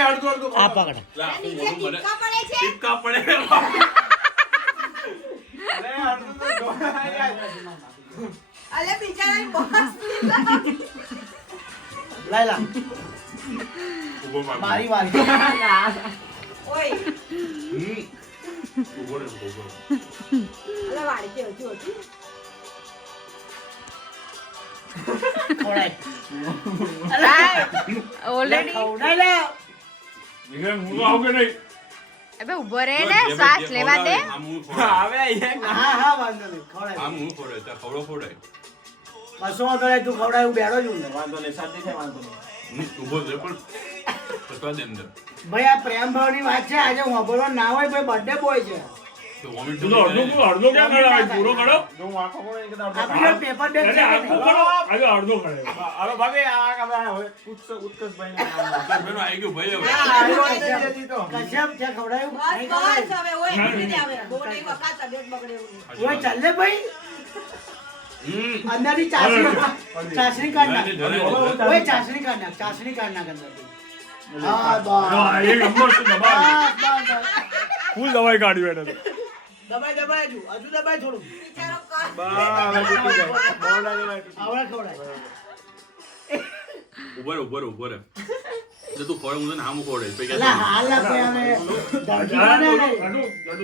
તમે અડધું આ પકડ ટીપકા પડે અરે અડધું તો જોડાય અલે બિચારા બોસ લઈ લા ઉભો માર મારી વારી ઓય ઉભો રે ઉભો અલે વાડી કે હતું ખવડાય ઓલરેડી ખવડાય લે નિગમ હું તો આવું કે નહીં અબે ઉભો રહે ને શ્વાસ લેવા દે આમ હું ખોડાય હવે અહીંયા હા હા વાંધો નહીં ખવડાય આમ હું ખોડાય તો ખવડો ખોડાય બસો વાંધો નહીં તું ખવડાય હું બેઠો છું ને વાંધો નહીં શાંતિ છે વાંધો નહીં ઉભો છે પણ પતવા દે અંદર ભાઈ આ પ્રેમ ભાવની વાત છે આજે વાપરવા ના હોય ભાઈ બર્થડે બોય છે તો વોમિટ તું તો અડધો ક્યાં કરાવે પૂરો કરો જો હું આંખો ખોલે કે આપણે પેપર બેગ છે અરે કે આખું નહીં? કરો આજે અડધો કરે હવે ભાભી આ હવે ઉત્કર્ષભાઈ ને બેનો આવી ગયું ભાઈ હવે હા, આવ્યો છે. કશ્યપ છે ખવડાયું બસ નહીં બસ ખવડાયું? હવે ઓય નીકળી દે હવે બોડી વખત તબિયત બગડે એવું નહીં. ઓય ચાલ લે ભાઈ અંદરથી ચાસણી કાઢ નાખ ઓય ચાસણી કાઢ નાખ અંદરથી હા બસ હા, એક નંબર છે દબાવ બસ, બસ, બસ. ફૂલ દવાઈ કાઢી બેઠા દબાય હજુ દબાય થોડું બિચારો કર આવડે ખવડાય ઉભો રે તું ખોડે હું તને આમ ખોડે એટલે હાલ ના કોઈ હવે ધમકી ના દે ને. છે